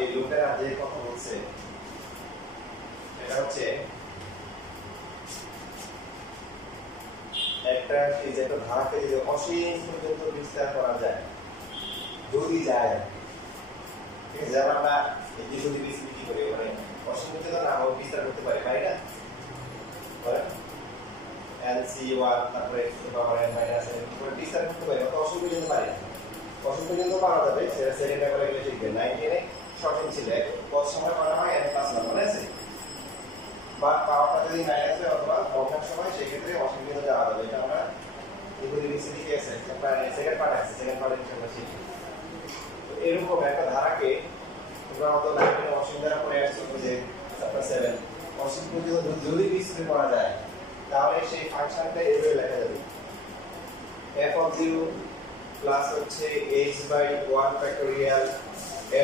এই লোকের যে কথা বলছে এটা হচ্ছে একটা এই যে একটা ধারাকে যদি অসীম পর্যন্ত বিস্তার করা যায় যদি যায় ঠিক আছে যেমন আমরা এই যে যদি বিস্তার কি করি মানে অসীম পর্যন্ত না আমরা বিস্তার করতে পারি তাই না LC1 তারপরে x টু পাওয়ার n মাইনাস n পুরো বিস্তার করতে পারি অত অসীম পর্যন্ত পারি না অসীম পর্যন্ত পাওয়া যাবে সেটা সেকেন্ড পেপারে গেলে শিখবেন 19 এ শর্টিং ছিল কত সময় করা হয় n প্লাস না মনে আছে বা পাওয়ারটা যদি মাইনাস হয় অথবা অঙ্কের সময় সেই ক্ষেত্রে অসীম পর্যন্ত যাওয়া যাবে এটা আমরা যদি বিসিডি কেস আছে সেকেন্ড পার্ট আছে সেকেন্ড পার্টে আমরা শিখি তো এরকম একটা ধারাকে তোমরা হয়তো 19 অসীম দ্বারা পড়ে আসছো যে চ্যাপ্টার 7 অসীম পর্যন্ত যদি বিসিডি করা যায় তাহলে সেই ফাংশনটা এভাবে লেখা যাবে f of 0 প্লাস হচ্ছে h by 1 factorial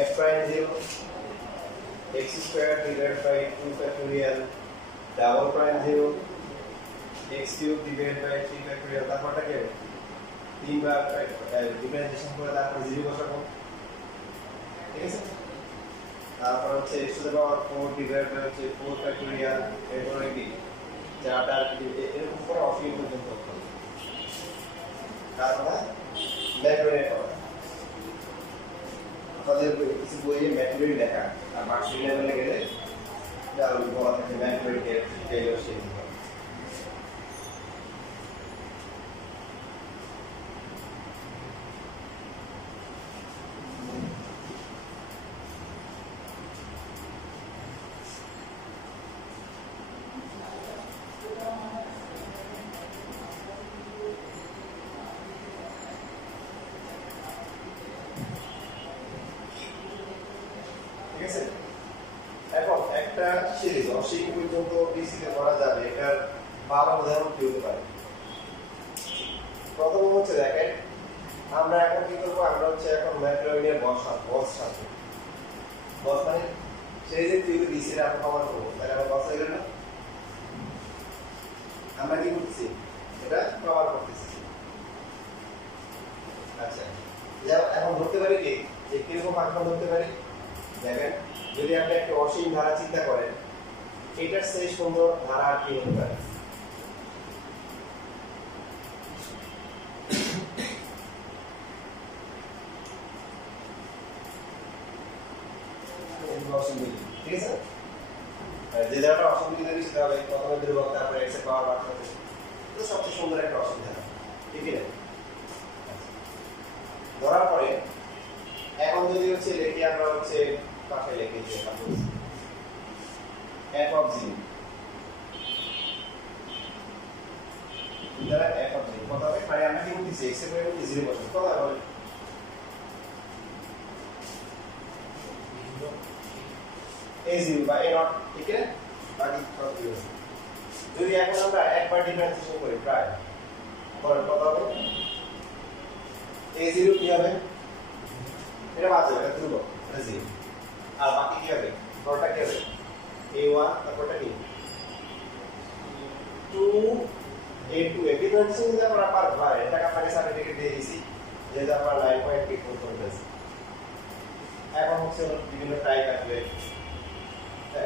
f prime 0 x square divided by 2 factorial double prime 0 x cube divided by 3 factorial তারপরটা কি হবে তিনবার ডিফারেন্সিয়েশন করে তারপর 0 বসাবো ঠিক আছে তারপর হচ্ছে x to the power 4 divided by 4 factorial এরপরে কি যাটা এরকম করে অসীম পর্যন্ত তারপরে ম্যাথমেটিক্স করা আমাদের কিছু বইয়ে ম্যাথমেটিক্স লেখা আর মার্কশিট লেভেলে গেলে যা বলা থাকে ম্যাথমেটিক্স টেইলর শিখতে এখন একটা সিরিজ অসীম পর্যন্ত বিসিতে করা যাবে এটার ভালো উদাহরণ কি হতে পারে প্রথম হচ্ছে দেখেন আমরা এখন কি করবো আমরা হচ্ছে এখন ম্যাথমেটিক্যাল বস সাথে বস মানে সেই যে থিওরি বিসির আমরা কভার করবো তাহলে আমরা বস হয়ে গেল না আমরা কি করতেছি এটা কভার করতেছি আচ্ছা এখন ধরতে পারি কি যে কিরকম ফাংশন ধরতে পারি দেখেন যদি আপনি একটা অসীম ধারা চিন্তা করেন এটার সেই সুন্দর ধারা আর কি হতে পারে ঠিক আছে যে ধারাটা অসীম দিকে দিতে হবে প্রথমে ধ্রুবক তারপরে x এর পাওয়ার বাড়তে হবে তো সবচেয়ে সুন্দর একটা অসীম ধারা ঠিক আছে ধরার পরে এখন যদি হচ্ছে লিখি আমরা হচ্ছে পাশে লিখে দিই f of 0 দ্বারা f of 0 কত হবে মানে আমরা কি বলতেছি x এর পরিবর্তে 0 বসাবো কত হবে a0 বা a0 ঠিক আছে বাকি সব 0 যদি এখন আমরা একবার ডিফারেন্সিয়েশন করি প্রায় কত হবে a0 কি হবে এটা বাদ যাবে এটা ধ্রুবক এটা 0 আর বাকি কি হবে বড়টা কি হবে a1 তারপরটা কি 2 a2 ডিফারেন্সিয়েশন যদি আমরা পারবো এটা আপনাকে সার্টিফিকেট দিয়ে দিয়েছি যেটা আমরা 9.84 করতেছি এখন হচ্ছে বিভিন্ন টাইপ আসবে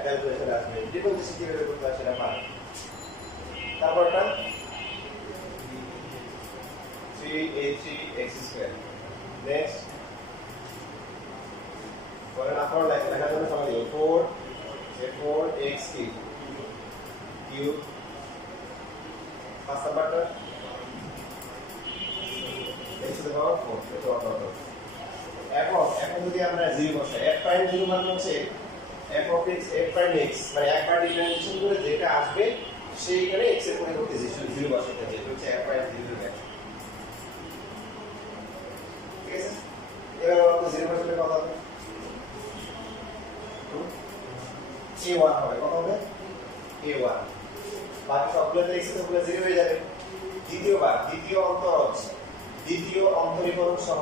ক্যালকুলেশন আসবে ডিফারেন্সিয়েশন কিভাবে করতে হয় সেটা পারবে তারপরটা 3a3x2 নেক্সট পরে আপনার লেখার জন্য সময় দিই 4x কিউব পাঁচ নাম্বারটা x টু দ্য পাওয়ার 4 এটা অর্থ এখন যদি আমরা 0 বসাই f প্রাইম 0 মানে হচ্ছে f of x f prime x মানে একবার ডিফারেন্সিয়েশন করে যেটা আসবে সেইখানে x এর পরিবর্তে 0 বসাতে হবে এটা হচ্ছে f প্রাইম 0 এর ভ্যালু ঠিক আছে এবার আমরা 0 বসালে কত হবে a1 হবে কত হবে a1 বাকি সবগুলোতে x এর উপরে 0 হয়ে যাবে দ্বিতীয় অন্তরীকরণ সহ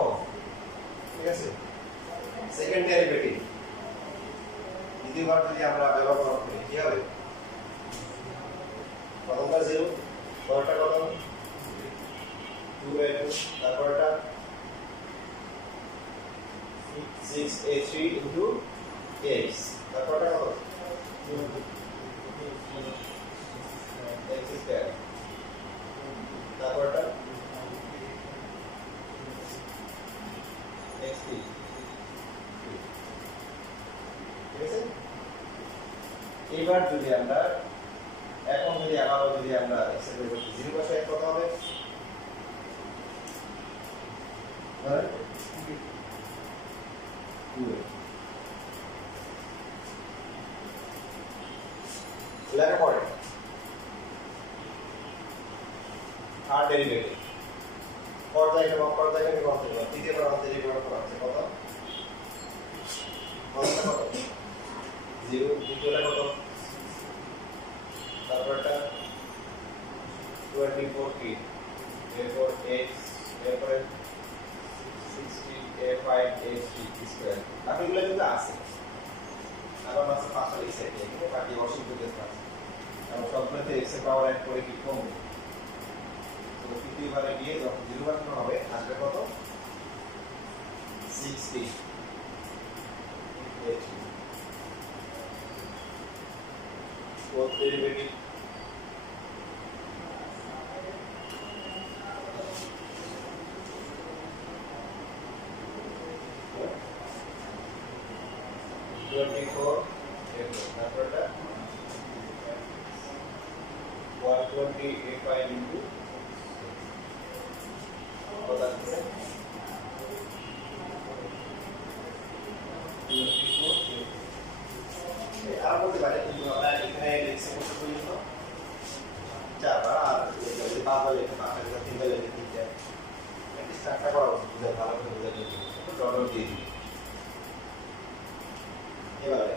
ঠিক আছে সেকেন্ড ডেরিভেটিভ দ্বিতীয়বার যদি আমরা ব্যবহার করি কি হবে প্রথমটা 0 পরেরটা কত 2a2 তারপরটা 6a3 into x তারপরটা কত x স্কয়ার তারপরটা x ঠিক আছে। এবার যদি আমরা এখন যদি আবারও যদি আমরা x এর পরিবর্তে 0 বসাই কত হবে লেখা পড়ে আর ডেরিভেটিভ পর্যায়টা বিভক্ত করব তৃতীয় পর্যায়ে বিভক্ত করতে কত কত 0 দ্বিতীয়টা কত তারপরটা 24 কি এরপর x এরপরে 60 a5 h3 স্কয়ার বাকিগুলো কিন্তু আছে আবার মাত্র 5টা লিখছে এখানে বাকি অসংখ্য কেস আছে এবং সবগুলোতে x এর পাওয়ার অ্যাড করে কি কমবে তো তৃতীয়বারে গিয়ে যখন 0 বানানো হবে আসবে কত 60 h3 fourth derivative তারপরটা 120 into কত আসছে 24 আর বলতে পারে কিন্তু আমরা এখানে লিখছি কত পর্যন্ত চারবার আর যদি পাঁচবার লিখতে পাঁচবার বা তিনবার লিখতে তিনটা একটা স্টার্টটা করা উচিত বুঝে ভালো করে বুঝে নিয়ে ডলার দিয়ে দিই এবারে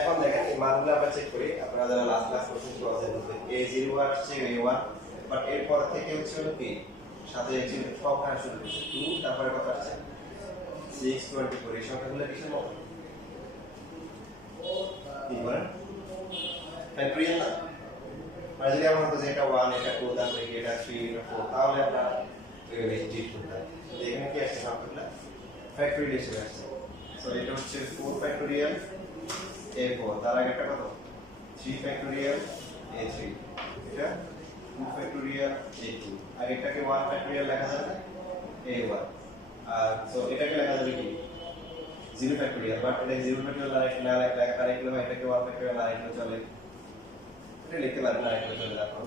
এখন দেখেন এই মানগুলো আমরা চেক করি আপনারা যারা লাস্ট ক্লাস করছেন ক্লাসে বুঝবেন a0 আসছে a1 বাট এরপর থেকে হচ্ছে হলো কি সাথে হচ্ছে সংখ্যা শুরু হচ্ছে 2 তারপরে কত আসছে 624 এই সংখ্যাগুলো কিসের মত কি বলেন ফ্যাক্টরিয়াল না মানে যদি আমরা হতো যে এটা 1 এটা 2 তারপরে কি এটা 3 এটা 4 তাহলে আমরা এগুলো ডিট করতাম। এখানে কি আসছে সবগুলা ফ্যাক্টরিয়াল হিসেবে আসছে। সো এটা হচ্ছে 4 ফ্যাক্টরিয়াল a4, তার আগে একটা কত 3 ফ্যাক্টরিয়াল a3, এটা 2 ফ্যাক্টরিয়াল a2, আর এটাকে 1 ফ্যাক্টরিয়াল লেখা যাবে a1, আর সো এটাকে লেখা যাবে কি 0 ফ্যাক্টরিয়াল, বাট এটা 0 ফ্যাক্টরিয়াল না লেখা আরেকগুলো হয় এটাকে 1 ফ্যাক্টরিয়াল আরেকগুলো চলে, এটা লিখতে পারেন আরেকগুলো চলে। দেখো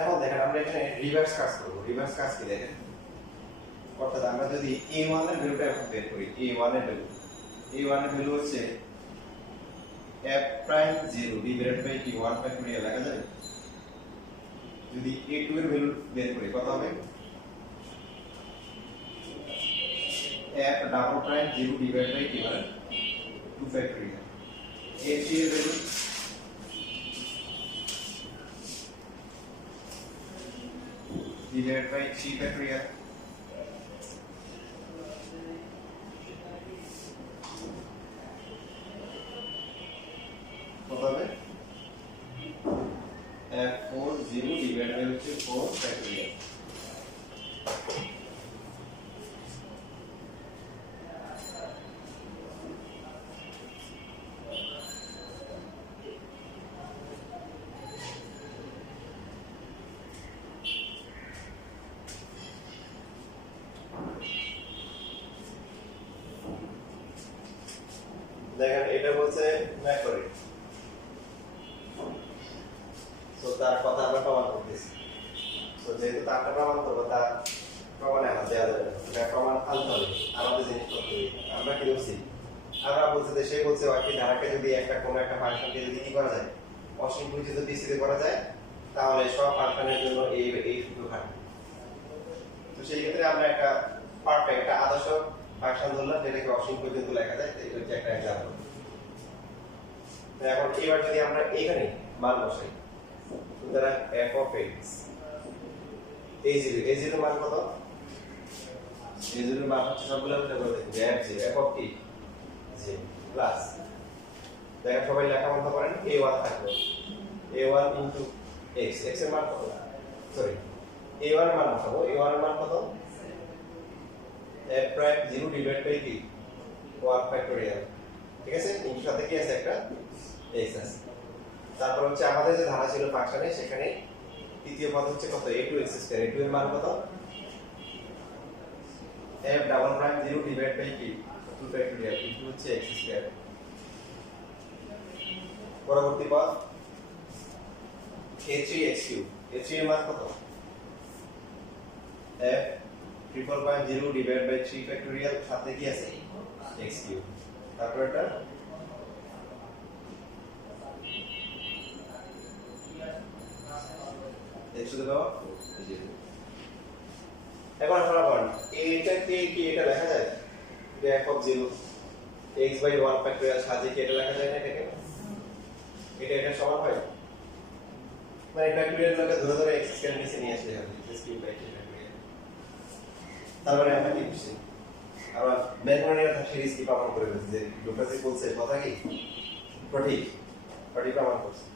এখন দেখেন আমরা এখানে রিভার্স কাজ করব। রিভার্স কাজ কি দেখেন, অর্থাৎ আমরা যদি a1 এর ভ্যালুটা এখন বের করি, a1 এর ভ্যালু হচ্ছে f প্রাইম 0 ডিভাইডেড বাই কি 1 ফ্যাক্টরিয়াল লেখা যাবে। যদি a2 এর ভ্যালু বের করি কত হবে, f double prime 0 divided by কি মানে 2 ফ্যাক্টরিয়াল। a3 এর ভ্যালু divided by 3 factorial, কত হবে f4 0 divided by হচ্ছে 4 factorial। দেখেন এটা বলছে ম্যাকরি, সো তার কথা আমরা প্রমাণ করতেছি। সো যেহেতু তারটা প্রমাণ করবো, তার প্রমাণে হাত দেওয়া যাবে না, এটা প্রমাণ আনতে হবে আমাদের জিনিসপত্র দিয়ে। আমরা কি বলছি, আমরা বলছি যে সে বলছে একটি ধারাকে যদি একটা কোনো একটা ফাংশনকে যদি কি করা যায় অসীম পরিচিত বিস্তৃত করা যায়, তাহলে সব ফাংশনের জন্য এই সূত্র খাটে। তো সেই ক্ষেত্রে আমরা একটা পারফেক্ট একটা আদর্শ ফাংশন ধরলাম যেটাকে অসীম পর্যন্ত লেখা যায়, এটা হচ্ছে একটা एग्जांपल। এখন এবার যদি আমরা এখানে মান বসাই, সুতরাং f of x a0 মান কত, a0 এর মান হচ্ছে সবগুলো আমরা বলে দিই f0 f of কি 0 প্লাস, দেখেন সবাই লেখা বন্ধ করেন, a1 থাকবে a1 into x, x এর মান কত, সরি a1 এর মান বসাবো, a1 এর মান কত f prime 0 divided by কি 1 factorial, ঠিক আছে, ইনটু সাথে কি আছে একটা x আছে। তারপর হচ্ছে আমাদের যে ধারা ছিল ফাংশনে, সেখানে তৃতীয় পদ হচ্ছে কত a2 x স্কয়ার, a2 এর মান কত f double prime 0 divide by কি 2 ফ্যাক্টরিয়াল ইনটু হচ্ছে x স্কয়ার। পরবর্তী পদ a3 x3, a3 এর মান কত f triple point 0 divide by 3 factorial সাথে কি আছে x3। তারপর এটা x টু দ্য পাওয়ার 0। এখন আপনারা বলেন এইটাকে কি এটা লেখা যায় যে f of 0 x by 1 factorial সাথে কি এটা লেখা যায় না, এটাকে এটা সমান হয়, মানে ফ্যাক্টরিয়াল গুলোকে ধরে ধরে x স্কয়ার নিচে নিয়ে আসলে হবে x কিউব বাই 3 ফ্যাক্টরিয়াল। তারপরে আমরা কি করছি, আমরা ম্যাথমেটিক্যাল সিরিজ কি প্রমাণ করে ফেলছি যে লুকাসই বলছে কথা কি সঠিক প্রমাণ করছে।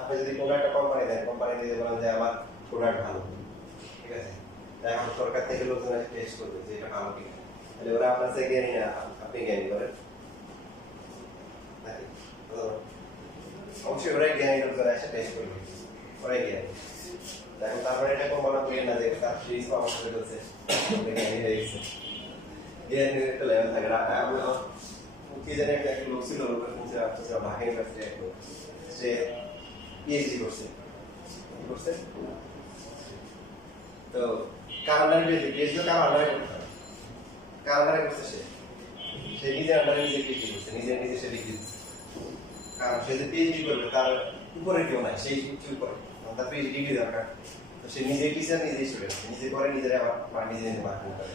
আপনি যদি কোনো একটা কোম্পানি দেন, কোম্পানি দিয়ে বলেন যে আমার প্রোডাক্ট ভালো, ঠিক আছে, এখন সরকার থেকে লোকজন এসে টেস্ট করবে যে এটা ভালো কিনা, তাহলে ওরা আপনার থেকে জ্ঞানী না, আপনি জ্ঞানী করেন নাকি, অবশ্যই ওরা জ্ঞানী লোকজন এসে টেস্ট করবে, ওরাই জ্ঞানী। এখন তারপরে এটা কোম্পানি বলেন না যে তার সিরিজ প্রমাণ করে ফেলছে জ্ঞানী হয়ে গেছে, জ্ঞানীর একটা লেভেল থাকে। কি জানি একটা লোক ছিল, লোকের শুনছে আপনার ঢাকা ইউনিভার্সিটি সে পিএইচডি করছে, কি করছে, তো কার আন্ডারে পিএইচডি কার আন্ডারে করতে হবে, কার আন্ডারে করছে সে নিজের আন্ডারে নিজে পিএইচডি করছে, নিজে সে ডিগ্রি দিচ্ছে। কারণ সে যে পিএইচডি করবে তার উপরে কেউ নাই, সেই কি উপরে তার পিএইচডি ডিগ্রি দরকার, তো সে নিজেই টিচার, নিজেই স্টুডেন্ট, নিজে করে নিজের আবার নিজে মার্কিং করে।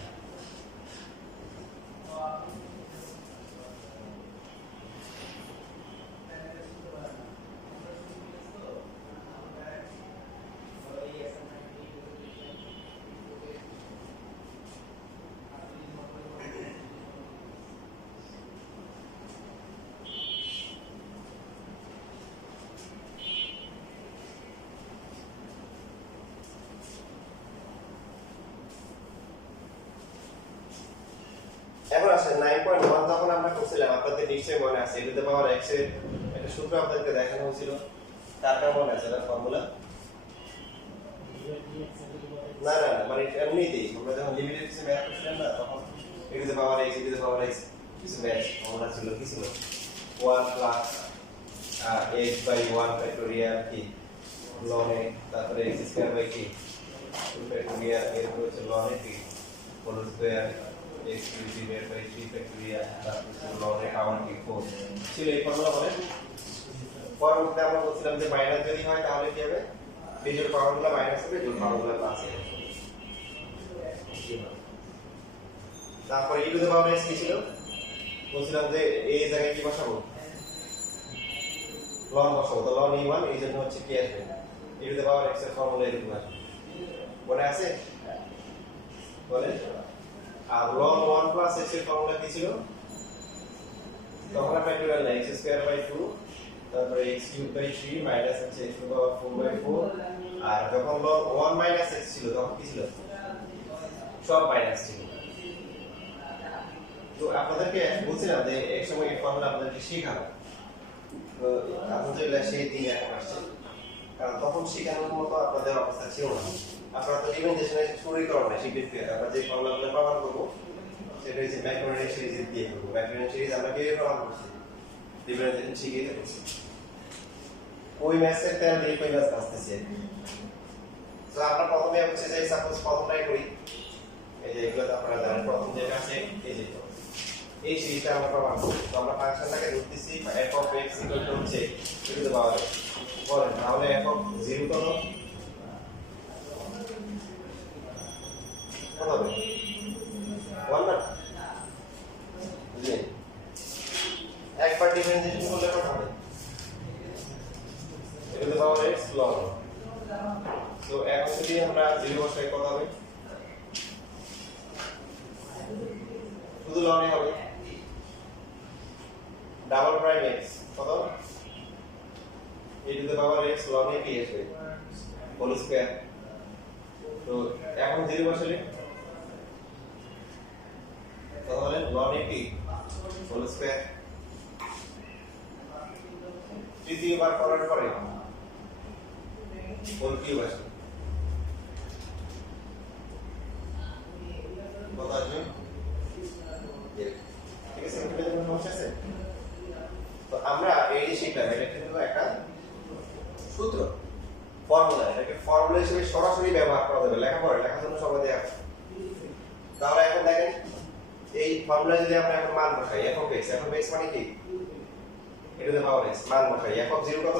আমরা করছিলাম আপনাদের নিশ্চয়ই মনে আছে e to the power x এর একটা সূত্র আপনাদেরকে দেখানো হয়েছিল তার মনে আছে না ফর্মুলা না না না মানে এমনিতেই আমরা যখন লিমিটেড কিছু ম্যাথ করছিলাম না তখন e to the power x e to the power x কিছু ম্যাথ ফর্মুলা ছিল কি ছিল 1 প্লাস x বাই 1 ফ্যাক্টোরিয়াল কি ln a তারপরে x স্কয়ার বাই কি 2 ফ্যাক্টোরিয়াল এরপর হচ্ছে ln a কি whole square x divided by 3 factorial তারপর ln a আবার কি 4 ছিল এই ফর্মুলা বলে পরবর্তীতে আমরা বলছিলাম যে মাইনাস যদি হয় তাহলে কি হবে বিজোড় পাওয়ারগুলো মাইনাস হবে জোড় পাওয়ারগুলো প্লাস হবে তারপরে e to the power x কি ছিল বলছিলাম যে এই জায়গায় কি বসাবো ln বসাবো তো ln e1 এই জন্য হচ্ছে কি আসবে e to the power x এর ফর্মুলা এরকম আসবে মনে আছে বলেন আর ln 1 প্লাস x এর ফর্মুলা কি ছিল তখন ফ্যাক্টোরিয়াল না x স্কয়ার বাই 2 তারপরে x কিউব বাই 3 মাইনাস হচ্ছে x to the power 4 by 4 আর যখন ln 1 মাইনাস x ছিল তখন কি ছিল সব মাইনাস ছিল তো আপনাদেরকে বলছিলাম যে এক সময় এই ফর্মুলা আপনাদেরকে শেখাবো তো আলহামদুলিল্লাহ সেই দিন এখন আসছে কারণ তখন শেখানোর মতো আপনাদের অবস্থা ছিল না আপনারা তো ডিফারেন্সিয়েশনে শুরুই করেন না শিখতে আমরা যে ফর্মুলাগুলো ব্যবহার করবো সেটা হচ্ছে ম্যাক্রোনিক সিরিজ দিয়ে করবো ম্যাক্রোনিক সিরিজ আমরা কিভাবে ব্যবহার করছি ডিফারেন্সিয়েশন শিখিয়ে করছি ওই ম্যাথের তেল দিয়ে কই ম্যাথ আসতেছে তো আমরা প্রথমে হচ্ছে যে সাপোজ প্রথমটাই করি এই যে এগুলো তো আপনারা জানেন প্রথম যেটা আছে এই যে এই সিরিজটা আমরা প্রমাণ করি তো আমরা ফাংশনটাকে ধরতেছি f of x equal to হচ্ছে e to the power x বলেন তাহলে f অফ 0 কত কত হবে 1 না জি একবার ডিফারেন্সিয়েশন করলে কত হবে e to the power x ln তো এখন যদি আমরা 0 বসাই কত হবে শুধু ln এ হবে ডাবল প্রাইম x কত e to the power x ln a কি আসবে হোল স্কয়ার তো এখন 0 বসালে তাহলে ln a কি হোল স্কয়ার তৃতীয়বার করার পরে হোল কিউব আসবে কত আসবে ঠিক আছে এটা কোনো সমস্যা আছে তো আমরা এই শিখলাম এটা কিন্তু একটা সূত্র ফর্মুলা এটাকে ফর্মুলা হিসেবে সরাসরি ব্যবহার করা যাবে লেখার জন্য সময় দেয়া তাহলে এখন দেখেন এই ফর্মুলা যদি আমরা এখন মান বসাই f অফ x মানে কি e to the power x মান বসাই f অফ 0 কত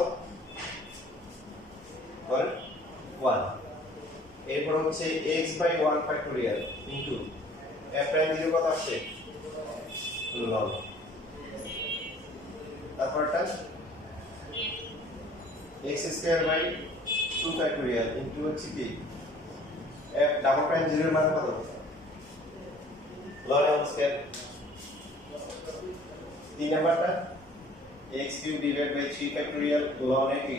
বলেন 1 এরপর হচ্ছে x by 1 factorial into f prime 0 কত আসছে ln তারপরটা x square by 2 factorial into হচ্ছে কি f ডাবল প্রাইম 0 এর মান কত ln a স্কয়ার 3 নাম্বারটা x cube divide by 3 factorial ln a কি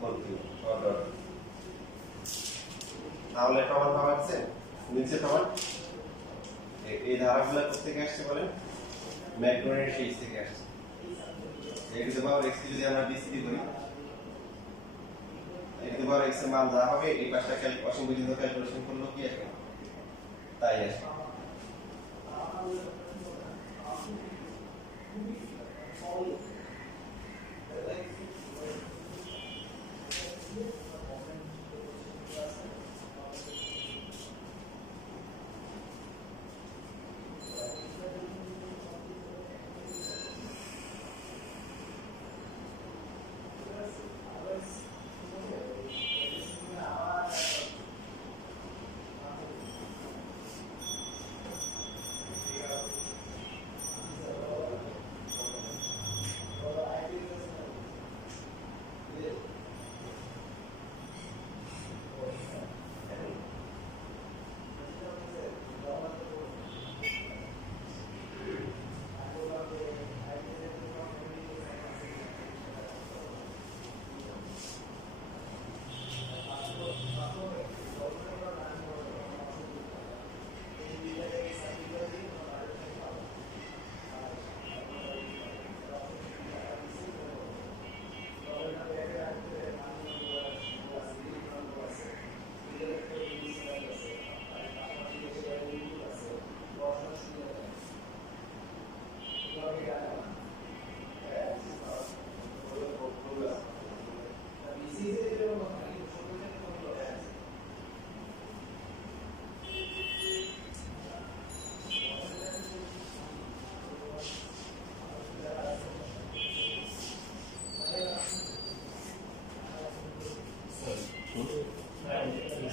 হোল কিউব অর্ডার তাহলে প্রমাণ পাওয়া যাচ্ছে নিচে প্রমাণ এই ধারাগুলো কোথা থেকে আসছে বলেন ম্যাক্রোনিক সিরিজ থেকে আসছে e to the power x যদি আমরা বিসিডি করি e to the power x এর মান যা হবে এই পাশটা অসীম পর্যন্ত ক্যালকুলেশন করলে কি আসবে তাই আসবে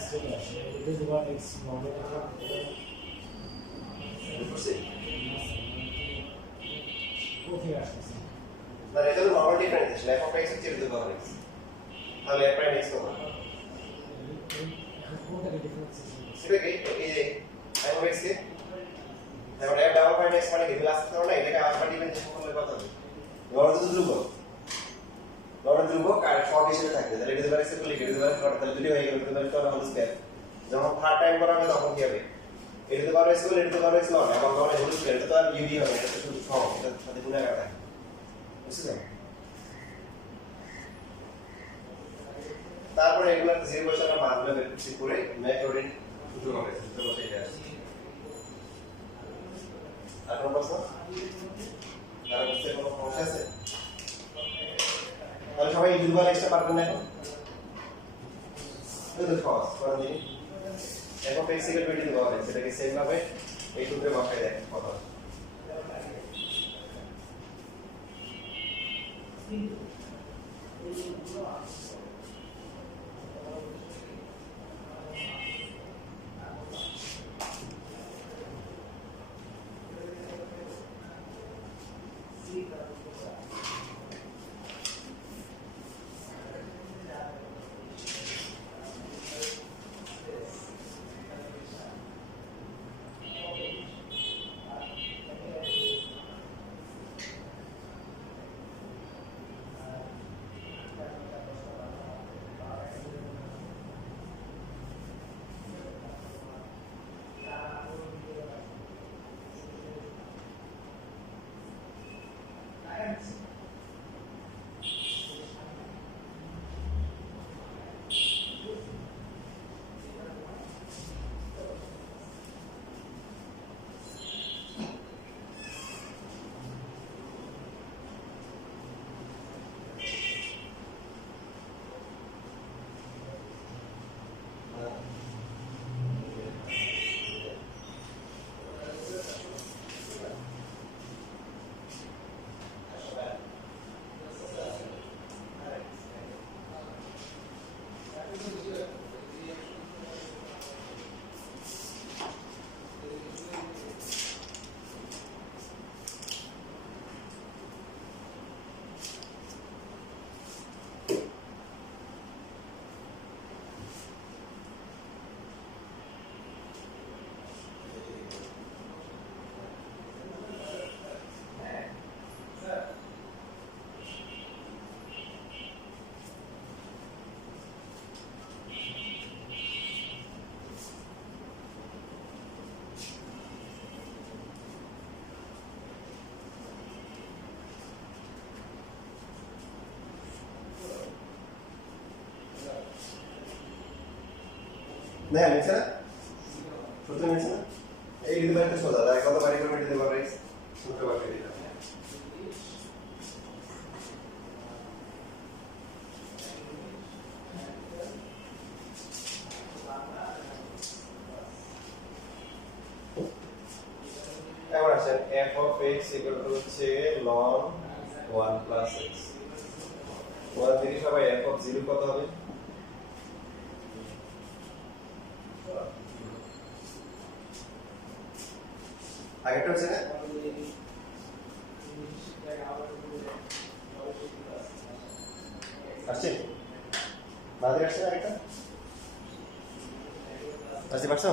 চলে আসে এটা দুবার এক্স নর্মাল বুঝছি কোথায় আসছে না এটা তো normal differentiation f of x হচ্ছে টু দ্য পাওয়ার x তাহলে f প্রাইম x কত কোনটা ডিফারেন্স সেটা কি এই যে f of x কে এখন f ডাবল প্রাইম x মানে কি ক্লাস করতে না এটাকে আবার ডিফারেন্সিয়েশন করলে কত হবে লরেন্জ ধ্রুবক লরেন্জ ধ্রুবক আর সব হিসেবে থাকবে তাহলে টু দ্য পাওয়ার x করলে টু দ্য পাওয়ার তাহলে দুটো হয়ে গেল to the power whole square যখন থার্ড টাইম করা হবে তখন কি হবে টু দ্য পাওয়ার x করলে টু দ্য পাওয়ার x লন এবং তখন হোল স্কয়ার এটা তো আর ইউডি হবে এটা তো শুধু সম এটার সাথে গুণাকার থাকে বুঝছেন তারপরে এগুলা জিরো বসানো মানগুলো বের করছি করে ম্যাক্রোডিন সূত্র হবে সূত্র বসে এটা আসছে আর কোন প্রশ্ন আর বুঝতে কোনো সমস্যা আছে তাহলে সবাই দুবার এক্সট্রা পারবেন না এখন তো সহজ করে দিন এখন বেসিক্যালি 20 দেওয়া হবে সেটাকে সেম ভাবে এই সূত্রে বসাই দেন কত না নিচে না সূত্র নিচে না এই দিতে পারতে সোজা তাই কত বাড়ি করে দিতে পারবে সূত্র বসাই দিলাম এবার আসেন f of x হচ্ছে ln 1 plus x 1 থেকে সবাই f of 0 কত হবে আগেটা হচ্ছে না আসছে বাদে আসছে আগেটা আসছে পারছো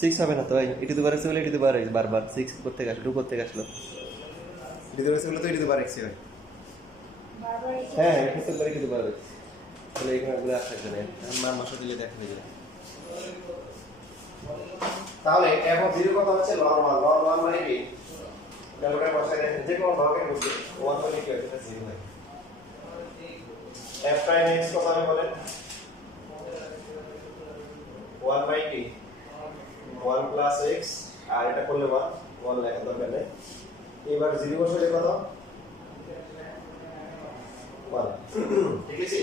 6 হবে না তো ভাই এটি দুবার আসছে বলে এটি দুবার আসছে বারবার 6 করতে আসলো 2 করতে আসলো এটি দুবার আসছে বলে তো এটি দুবার আসছে ভাই বারবার হ্যাঁ এটি তো করে এটি দুবার আসছে তাহলে এখানে পুরো আসছে না মান মাসা দিলে দেখা যাবে তাহলে f of 0 কত হচ্ছে ln 1 ln 1 মানে কি ক্যালকুলেটর বসাই দেন যে কোন ভাগের মধ্যে 1 মানে কি এটা 0 হয় f prime x কত হবে বলেন 1 বাই কি 1 প্লাস x আর এটা করলে 1 লেখা দরকার নেই এবার 0 বসালে কত 1 ঠিক আছে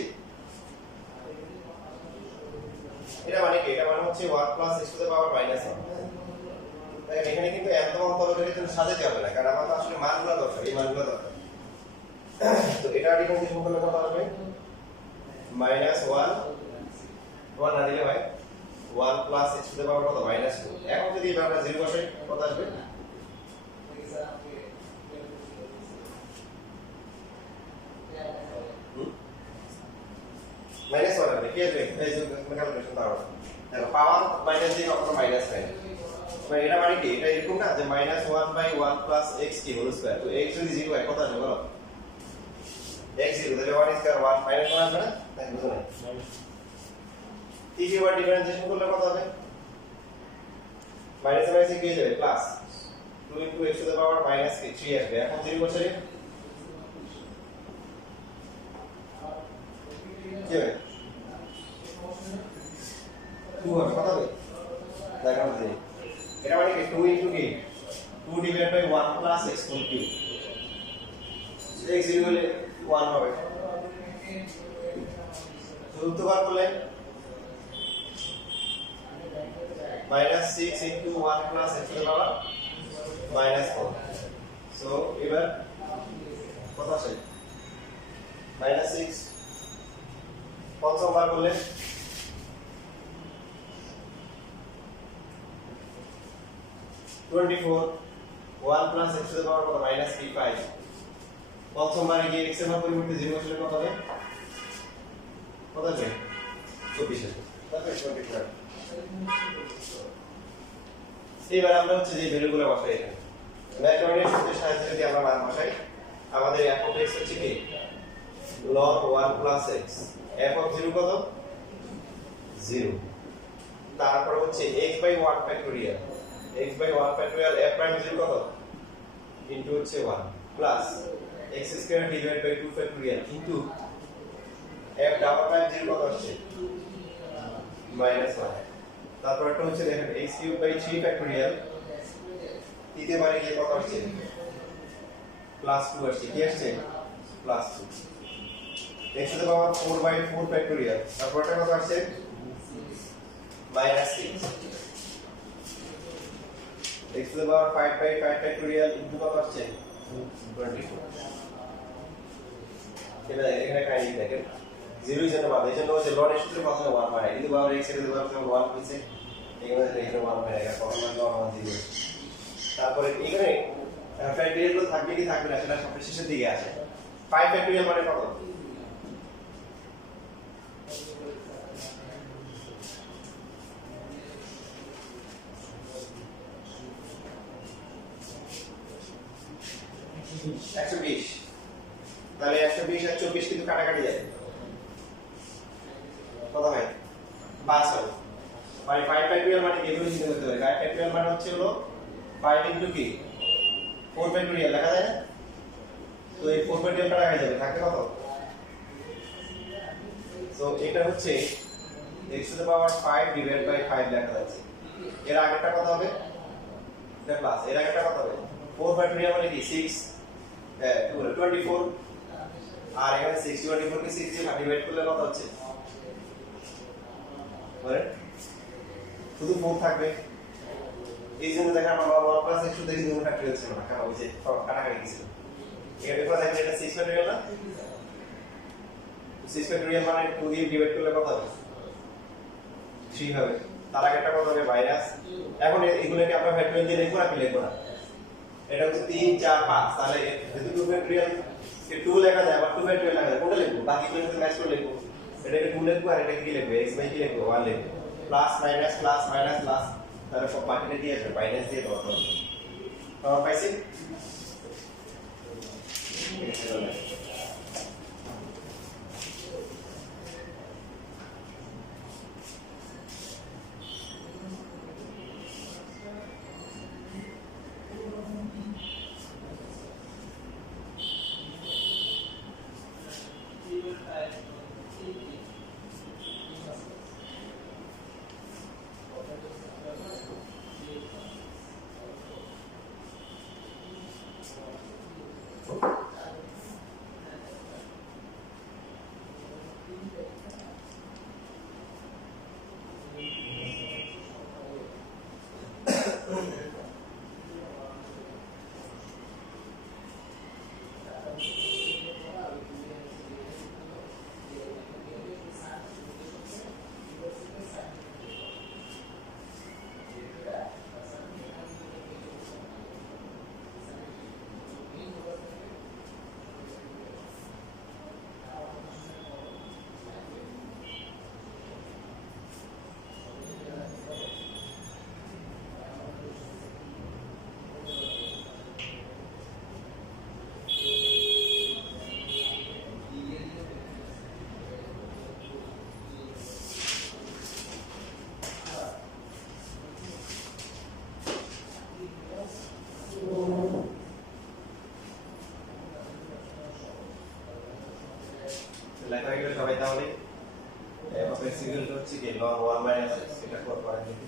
এটা মানে কি এটা মানে হচ্ছে 1 plus x to the power minus 1 তাই এখানে কিন্তু এত অন্তরকে কিন্তু সাজাতে হবে না কারণ আমার তো আসলে মানগুলো দরকার এই মানগুলো দরকার তো এটা ডিফারেন্সিয়েশন করলে কত হবে -1 1 না দিলে ভাই 1 প্লাস x টু দ্য পাওয়ার কত মাইনাস 2 এখন যদি এটা আমরা 0 বসাই কত আসবে মাইনাস 1 আসবে কি আসবে এই যে ক্যালকুলেশন দাও দেখো পাওয়ার মাইনাস দিয়ে কখনো মাইনাস হয় না মানে এটা মানে কি এটা এরকম না যে মাইনাস 1 বাই 1 প্লাস x কি হোল স্কয়ার তো x যদি 0 হয় কত আসবে বলো x 0 তাহলে 1 স্কয়ার 1 মাইনাস 1 আসবে না তাই বুঝো না তিনটি বার ডিফারেন্সিয়েশন করলে কত হবে মাইনাস মাইনাস কি হয়ে যাবে plus 2 into x to the power minus 3 আসবে এখন 0 বসালে কি হবে 2 হবে কত হবে দেখাও যে এটা মানে কি 2 ইনটু কি 2 divide by 1 plus x whole cube x 0 হলে 1 হবে চতুর্থ বার করলে minus 6 into 1 plus x to the power minus 4 so এবার কত আসে minus 6 পঞ্চম বার করলে twenty-four 1 plus x to the power কত minus 5 পঞ্চম বারে গিয়ে x এর মান পরিবর্তে 0 বসালে কত হবে কত আসবে 24 আসবে তারপরে 24 এবার আমরা হচ্ছে যে ভ্যালুগুলো বসাই এখানে ম্যাথমেটিক্যাল সূত্রের সাহায্যে যদি আমরা মান বসাই আমাদের f of x হচ্ছে কি log 1 plus x f of 0 কত 0 তারপর হচ্ছে x by 1 factorial x by 1 factorial f prime 0 কত ইনটু হচ্ছে 1 plus x square divided by 2 factorial into f double prime 0 কত আসছে -1 তারপর একটা হচ্ছে দেখেন x cube by 3 factorial তৃতীয় বারে গিয়ে কত আসছে +2 আসছে কি আসছে +2 x to the power 4 by 4 factorial তারপরটা কত আসছে -6 x to the power 5 by 5 factorial into কত আসছে 24 এবার এখানে কাইন্ডলি দেখেন 0 ইজ এর বাদ এই জন্য হচ্ছে লরের সূত্রে প্রথমে 1 হয় কিন্তু বাবার x এর পাওয়ার 1 হইছে এখানে 1 হয় এটা কখন মানে 1 0 তারপরে এখানে ফ্যাক্টরিয়াল গুলো থাকবে কি থাকবে না সেটা সবচেয়ে শেষের দিকে আসে 5 ফ্যাক্টরিয়াল মানে কত একশো বিশ তাহলে 120 আর 24 কিন্তু কাটাকাটি যায় কত হয় 5 হবে মানে 5 ফ্যাক্টরিয়াল মানে এগুলো চিন্তা করতে হবে 5 ফ্যাক্টরিয়াল মানে হচ্ছে হলো 5 ইনটু কি 4 ফ্যাক্টরিয়াল লেখা যায় না তো এই 4 ফ্যাক্টরিয়াল কাটা হয়ে যাবে থাকে কত সো এটা হচ্ছে x to the power 5 divide by 5 লেখা যাচ্ছে এর আগেরটা কত হবে এটা প্লাস এর আগেরটা কত হবে 4 ফ্যাক্টরিয়াল মানে কি 6 24 আর এখানে 6 24 কে 6 দিয়ে ডিভাইড করলে কত হচ্ছে বলেন শুধু 4 থাকবে এই জন্য দেখা আমরা 1 প্লাস x দেখি দুটো ফ্যাক্টরিয়াল ছিল না কারণ ওই যে কাটাকাটি গিয়েছিল এরপর দেখেন এটা 6 ফ্যাক্টরিয়াল না 6 ফ্যাক্টরিয়াল মানে 2 দিয়ে ডিভাইড করলে কত হবে 3 হবে তার আগেরটা কত হবে মাইনাস এখন এগুলোকে আমরা ফ্যাক্টরিয়াল দিয়ে লিখব না কি লিখব না এটা হচ্ছে 3 4 5 তাহলে যেহেতু 2 ফ্যাক্টরিয়াল কে 2 লেখা যায় আবার 2 ফ্যাক্টরিয়াল লেখা যায় কোনটা লিখব বাকিগুলোর সাথে ম্যাচ করে লিখব এটাকে 2 লিখব আর এটাকে কি লিখব x বাই কি লিখব 1 লিখব plus minus plus minus plus তাহলে সব বাকিটা দিয়ে আসবে মাইনাস দিয়ে দাও তো পাইছি রেজাল্ট হচ্ছে কি log 1 minus x এটা করেন দেখি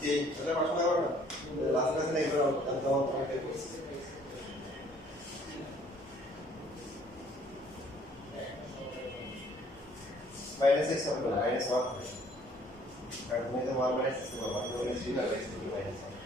Sí, otra persona ahora. Las clases de pero tanto minus 6 হবে minus 1 হবে আর তুমি তো 1 minus 6 হবে মানে তুমি 3 হবে minus 1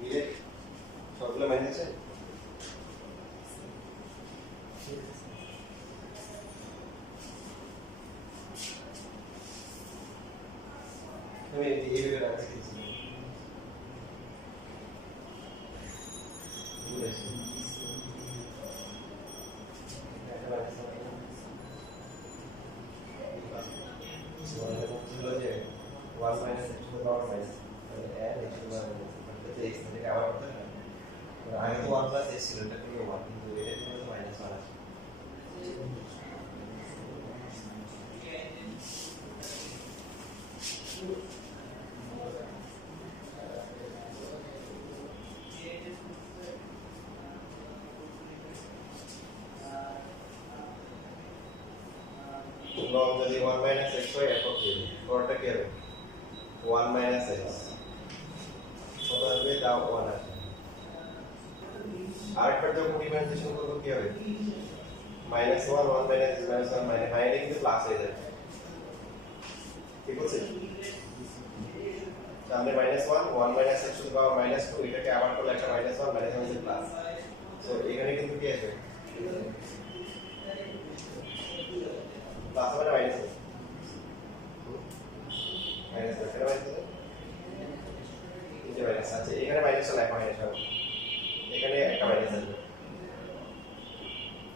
মিলে সবগুলো মাইনাস আছে তুমি এইভাবে রাখছি আগে তো 1 প্লাস x ছিল, এটা করলে 1, কিন্তু এটা করলে মাইনাস 1 আসে। লগ যদি 1 মাইনাস x হয় একক হবে, পরটা কি হবে? 1 মাইনাস x কত আসবে? তাও 1 আসবে। আরেকবার যখন ডিফারেন্সিয়েশন করবো কি হবে? Minus 1 1 minus minus 1 minus minus কিন্তু প্লাস হয়ে যাবে, ঠিক আছে? তাহলে minus 1 1 minus x to the power minus 2, এটাকে আবার করলে একটা minus 1 minus 1 is plus. So এখানে কিন্তু কি আসবে? প্লাস মানে মাইনাস মাইনাস এখানে মাইনাস এই যে মাইনাস আছে, এখানে মাইনাস না, এখন মাইনাস হবে, এখানে একটা মাইনাস আসবে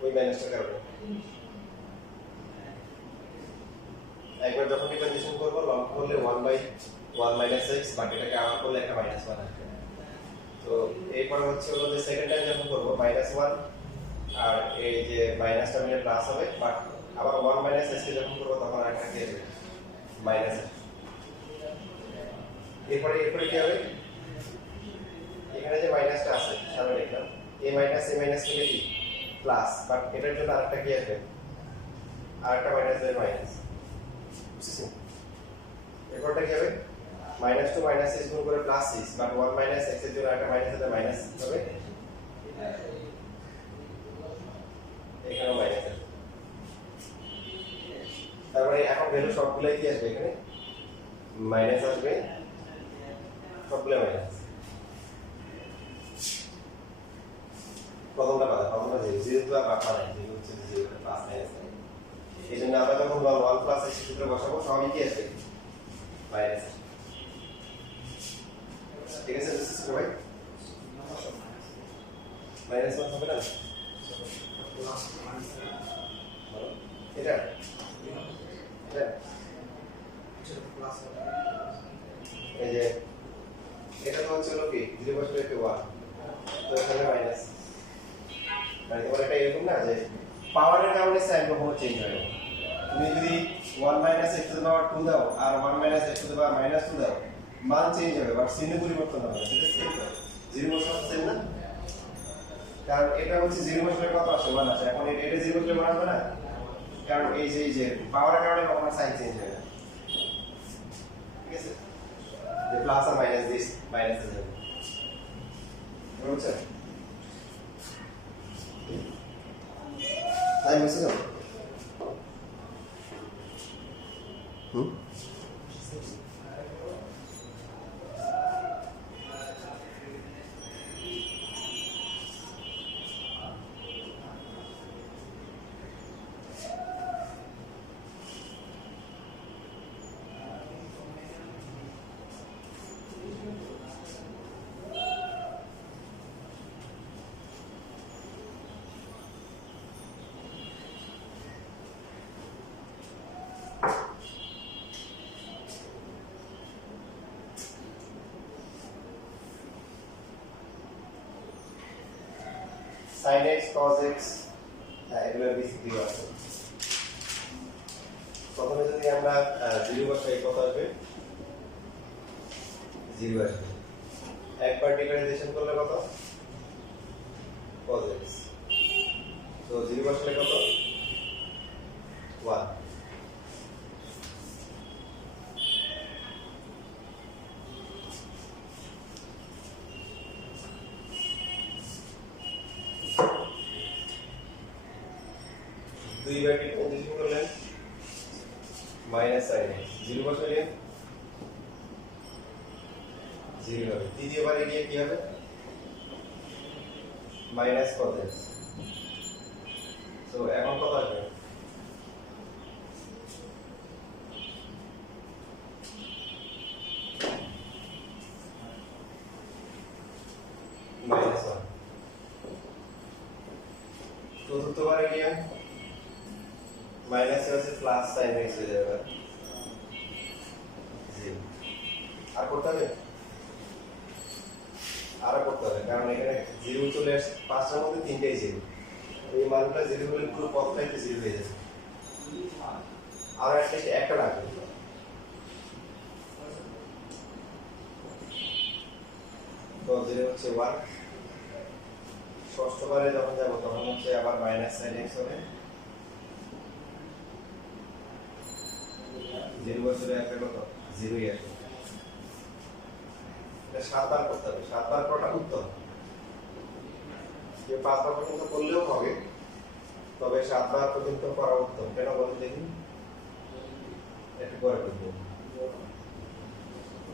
ওই মাইনাসটার কারণে। একবার যখন ডিফারেন্সিয়েশন করব লগ করলে 1/1 মাইনাস x, বাকিটাকে আবার করলে একটা মাইনাস 1 আসবে। তো এরপরে হচ্ছে হলো যে সেকেন্ড টাইম যখন করব মাইনাস 1 আর এই যে মাইনাসটা মিলে প্লাস হবে, বাট আবার 1 মাইনাস x কে যখন করব তখন আরেকটা কি হবে? মাইনাস। এরপরে কি হবে? এখানে যে মাইনাসটা আছে সামনে লিখলাম, a মাইনাস মিলে কি প্লাস, বাট এটার জন্য আরেকটা কি আসবে? আরেকটা মাইনাস এর মাইনাস, বুঝছেন? এরপরটা কি হবে? মাইনাস 2 মাইনাস 6 গুণ করে প্লাস 6, বাট 1 মাইনাস x এর জন্য একটা মাইনাস আছে, মাইনাস হবে, এখানেও মাইনাস আছে। তারপরে এখন ভ্যালু সবগুলাই কি আসবে? এখানে মাইনাস আসবে, সবগুলো মাইনাস। প্রথমটা কথা, প্রথমটা 0 তো আর বাদ নাই, 0 হচ্ছে 0 প্লাস মাইনাস। এই জন্য আমরা যখন 1 প্লাস x সূত্রে বসাবো সবই কি আসবে? মাইনাস। ঠিক আছে বুঝছিস ভাই? মাইনাস 1 হবে না? এটা এই যে এটা তো হচ্ছে হলো কি 0 বসলে একটা 1, তো এখানে মাইনাস। মানে তোমার এটা এরকম না যে পাওয়ারের কারণে সাইন কখনো চেঞ্জ হয় না। তুমি যদি 1 মাইনাস x টু দি পাওয়ার 2 দাও আর 1 minus x to the power minus 2 দাও, মান চেঞ্জ হবে, বাট চিহ্ন পরিবর্তন হবে, সেটা সেম না। 0 বসলে সেম না, কারণ এটা হচ্ছে 0 বসলে কত আসে? 1 আসে। এখন এটা 0 বসলে 1 আসবে না, কারণ এই যে পাওয়ারের কারণে কখনো সাইন চেঞ্জ হয় না, ঠিক আছে? যে প্লাস আর মাইনাস দিস মাইনাস হয়ে যাবে, বুঝছেন? তাই বুঝছো? sin x cos x, এগুলো বেসিকলি আছে। প্রথমে যদি আমরা 0 বসাই কত আসবে? 0 আসবে। একবার ডিফারেন্সিয়েশন করলে কত? cos x। তো 0 বসালে কত? 1। দুইবার ডিফারেন্সিয়েশন করলেন মাইনাস sin x, 0 বসালেন 0 হবে। তৃতীয়বারে গিয়ে কি হবে? Minus cos x। তো এখন কত আসবে? মাইনাস 1। চতুর্থ বার এরিয়া মাইনাস হচ্ছে প্লাস সাইন এক্স হয়ে যাবে জিরো। আর করতে হবে আরো করতে হবে, কারণ এখানে জিরো চলে আসছে, পাঁচটার মধ্যে তিনটাই জিরো, এই মানটা জিরো হলে পুরো পথটাই জিরো হয়ে যাবে। আর একটা লাগবে, তো জিরো হচ্ছে ওয়ান। ষষ্ঠবারে যখন যাবো তখন হচ্ছে আবার মাইনাস সাইন এক্স হবে, জিরো বছরে একটা কত জিরোই আসবে। সাতবার করতে হবে, সাতবার করাটা উত্তম, যে পাঁচবার পর্যন্ত করলেও হবে, তবে সাতবার পর্যন্ত করা উত্তম। কেন বলুন দেখি, একটু পরে করবো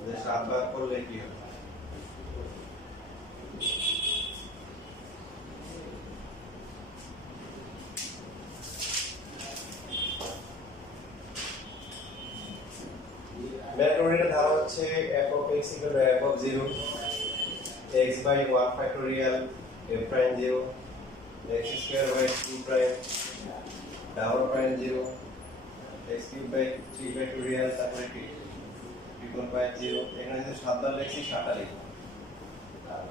যে সাতবার করলে কি হবে। ম্যাথমেটিক্যাল ধারা হচ্ছে f of x equal to f of 0 x by 1 factorial f prime 0 x square by 2 prime double prime 0 x cube by 3 factorial তারপরে কি triple by 0। এখানে যদি 7 বার লিখছি 7টা লিখব। Para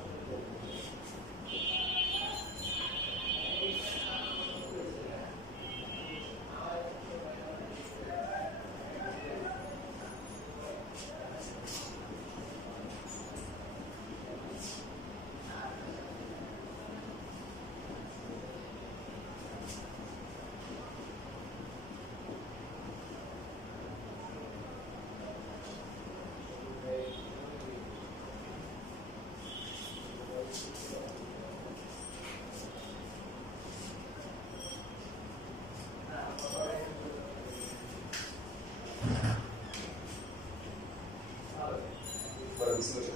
বিশ্লেষণ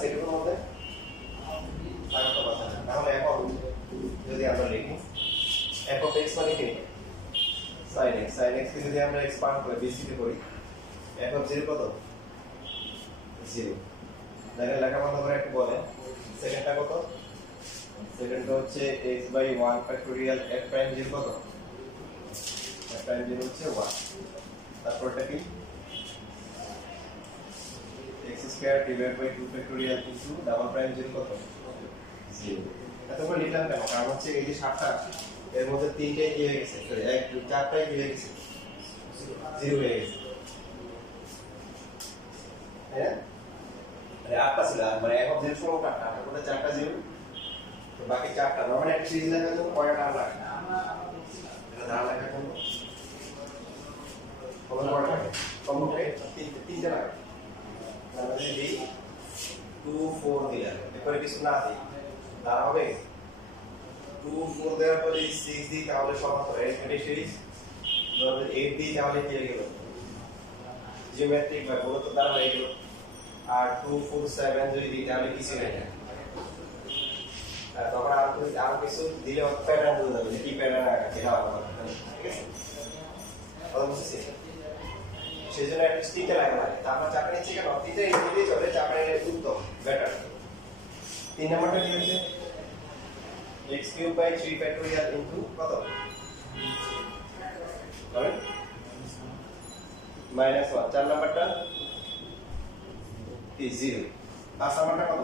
সেগুলোর মধ্যে তাহলে কথা না, তাহলে এখন যদি আমরা লিখি f of x মানে কি sin x, sin x কে যদি আমরা এক্সপান্ড করে bc তে করি f of 0 কত 0। দেখেন লেখা বন্ধ করে একটু বলে সেকেন্ডটা কত, সেকেন্ডটা হচ্ছে x by 1 factorial f prime 0 কত, f prime 0 হচ্ছে 1, তারপরটা কি x square divided by 2 factorial into double prime 0 কত 0। এতবার লিখলাম কেন, কারণ হচ্ছে এই যে 7টা এর মধ্যে তিনটাই কি হয়ে গেছে, সরি এক দুই চারটাই কি হয়ে গেছে জিরো হয়ে গেছে, হ্যাঁ আরে 8টা ছিল, মানে এক অফ 0 সমান 8টা, তার মধ্যে 4টা জিরো, তো বাকি 4টা নরমালি একটা সিরিজ লেখার জন্য কয়টা টার্ম লাগে, এটা ধারা লেখার জন্য কয়টা লাগে, কমপক্ষে তিনটা লাগে। তাহলে যদি 2 4 দিলাম এরপরে কিছু না দিই ধারা হবে 2 4 দেওয়ার পরে 6 দিই তাহলে সমান্তরাল অ্যারিথমেটিক সিরিজ, ধরো 8 দিই তাহলে কি হয়ে গেল জিওমেট্রিক বা মূলত দ্বারা হয়ে গেল, আর 2 4 7 যদি দিই তাহলে কিছু হয়ে যায়, তখন আর কিছু দিলে প্যাটার্ন বুঝে যাবে যে কি প্যাটার্ন আছে এটা হবে, ঠিক আছে কথা বুঝছি। সেজন্য একটা স্টিকার লাগা লাগে, তারপর চাপা নিচ্ছে কেন তিনটা ইনপুটই চলে, চাপা নিলে উত্তম বেটার। 3 নাম্বারটা কি হচ্ছে x cube by 3 factorial into কত বলেন -1। 4 নাম্বারটা কি 0, 5 নাম্বারটা কত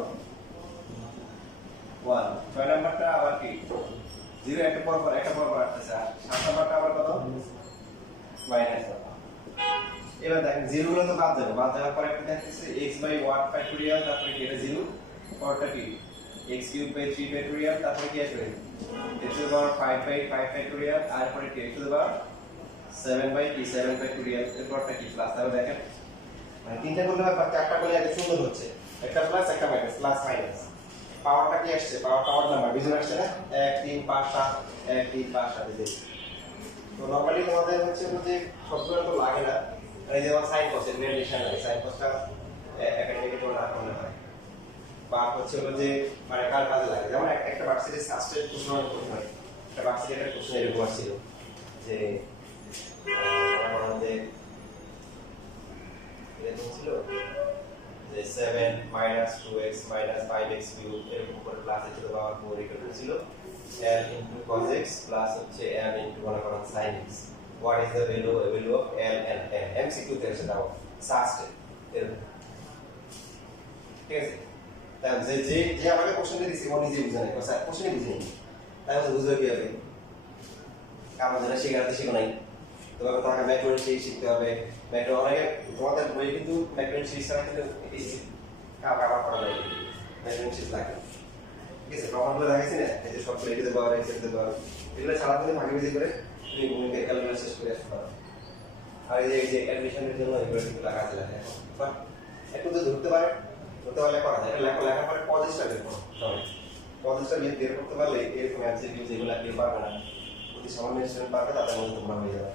1, 6 নাম্বারটা আবার কি 0 একটা পর পর আসছে, আর 7 নাম্বারটা আবার কত -1। এবার দেখেন জিরো গুলো তো বাদ যাবে, বাদ যাওয়ার পর একটা দেখতেছে x by 1 factorial, তারপরে কি এটা 0, পরটা কি x cube by 3 factorial, তারপরে কি আসবে x to the power 5 by 5 factorial, আর পরে কি x to the power 7 by 7 factorial, এরপরটা কি প্লাস। তাহলে দেখেন মানে তিনটা করলে বা চারটা করলে এত সুন্দর হচ্ছে, একটা প্লাস একটা মাইনাস, প্লাস মাইনাস, পাওয়ারটা কি আসছে, পাওয়ার নাম্বার বিজন আসছে না 1 3 5 7 1 3 5 7 এই। তো নরমালি তোমাদের হচ্ছে যে সবগুলো তো লাগে না, এই যে সাইন কস এর রিলেশন আছে, সাইন কসটা একাডেমিকে তো না করলে হয়, বার্ব হচ্ছে হলো যে মানে কার কাজে লাগে, যেমন একটা ভার্সিটির সাস্টের প্রশ্ন করতে হয়, একটা ভার্সিটির একটা প্রশ্ন এরকম আসছিল যে মনে করেন যে এরকম ছিল যে 7 minus 2x minus 5x cube এরকম করে plus A two the power 4 equal to ছিল l into cos x plus হচ্ছে m into মনে করেন sin x, what is the value of l and m, MCQ তে এসে দাও সাস্ট এরকম, ঠিক আছে। তাহলে যে যে যে আমাকে কোশ্চেনটা দিছে ও নিজে বুঝে নাই, স্যার কোশ্চেনই বুঝে নাই, তাই বুঝবে কিভাবে, কারণ যেটা শেখাতে শিখো নাই, তোমাকে ম্যাক্রোন সিরিজ শিখতে হবে, ম্যাক্রো অনেকে তোমাদের বই কিন্তু ম্যাক্রোন সিরিজ ছাড়া কিন্তু কাবার করা যায়, ম্যাক্রোন সিরিজ লাগে, ঠিক আছে। প্রমাণগুলো দেখাইছি না, এই যে সবগুলো এটি দেবো আর এটি দেবো, এগুলো ছাড়া তুমি ভাগে ভাগে করে তুমি ভূমিকা ক্যালকুলেশন শেষ করে আসতে পারো। আর এই যে অ্যাডমিশনের জন্য এগুলো কিন্তু লাগা আছে, লাগে বাট একটু তো ধরতে পারলে করা যায়, লেখার পরে পজিশনটা বের করো, সবাই পজিশনটা বের করতে পারলে এরকম এমসিকিউ যেগুলো কেউ পারবে না, অতি সামান্য স্টুডেন্ট পারবে, তাদের মধ্যে তোমরা হয়ে যাবে।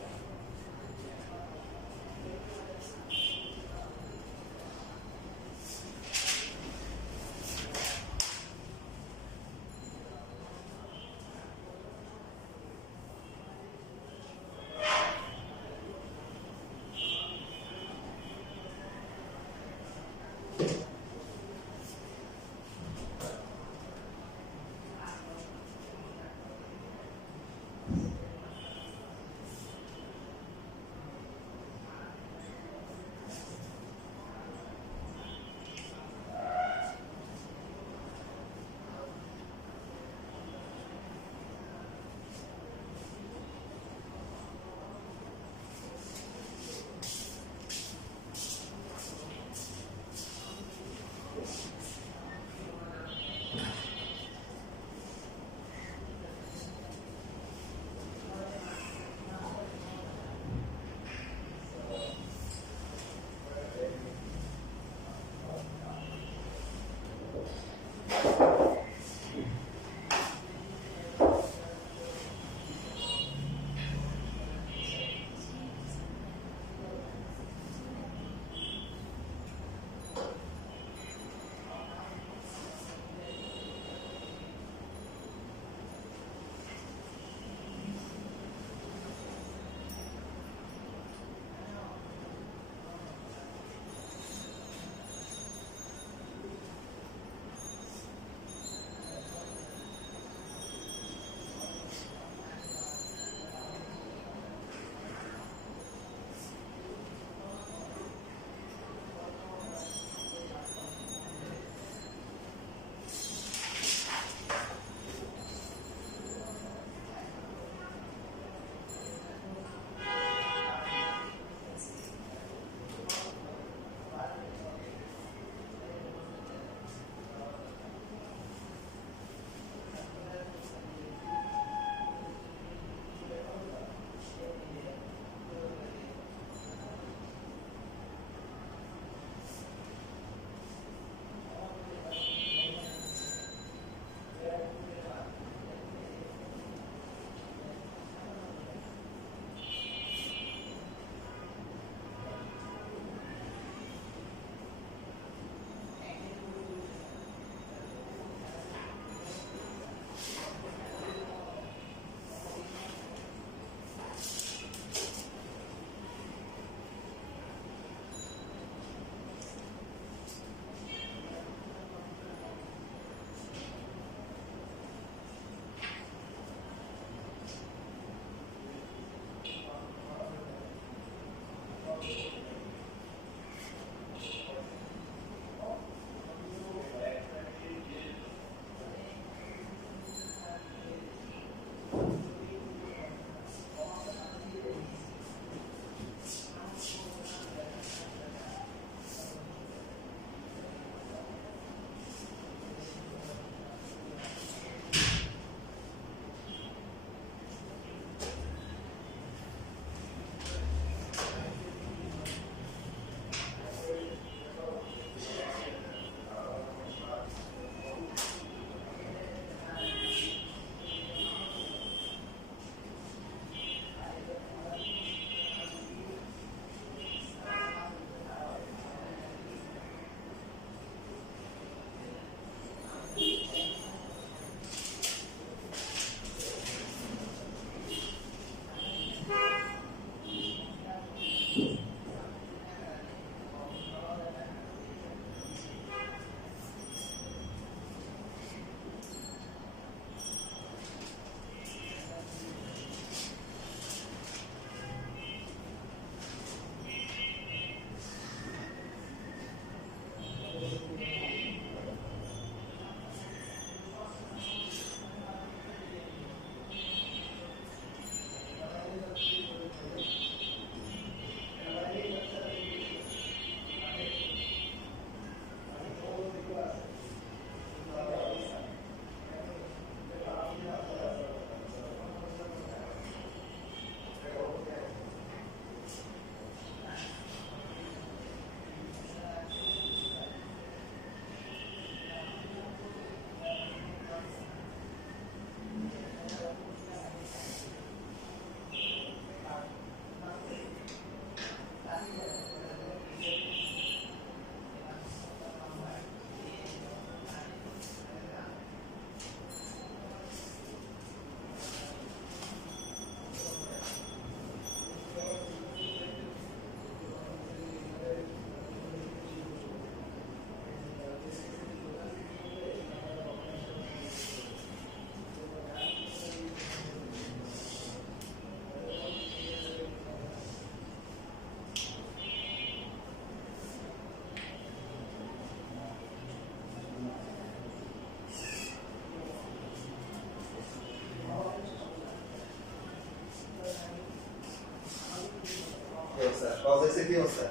কি অবস্থা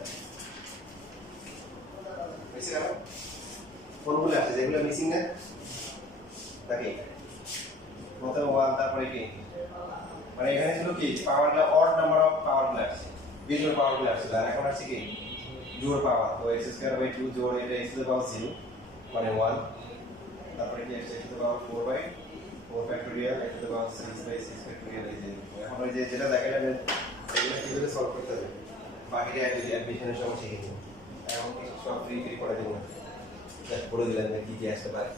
মিসিং আর কোনগুলো আছে যেগুলো মিসিং না নাকি প্রথমে 1 তারপরে কি মানে এখানে ছিল কি পাওয়ারটা অড নাম্বার অফ পাওয়ার গুলো আসছে বিজোড় পাওয়ার গুলো আসছে আর এখন আছে কি জোড় পাওয়ার তো x স্কয়ার বাই 2 জোড় এটা x টু দ্য পাওয়ার 0 মানে 1 তারপরে কি আসছে x to the power 4 by 4 factorial x to the power 6 by 6 factorial এই যে এখন ওই যে যেটা দেখা যাবে সেগুলো কিভাবে সলভ করতে হবে বাকিটা অ্যাডমিশনের সময় শিখে নিব এখন কিছু সব ফ্রি করে দেব না জাস্ট বলে দিলাম যে কি কি আসতে পারে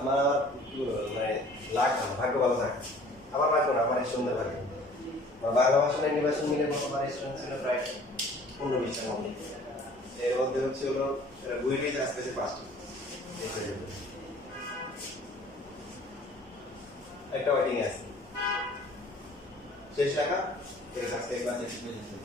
আমার মানে লাগ ভাগ্য ভালো থাকে আমার ভাগ্য না আমার সুন্দর ভাগ্য বাংলা ভাষা নির্বাচন মিলে আমার স্টুডেন্ট ছিল প্রায় 15-20 এর মধ্যে এর মধ্যে হচ্ছে হলো বুয়েটেই আসতেছে 5টি একটা ওয়েটিং আছে শেষ লেখা এর কাছে একবার চেক করে দিতে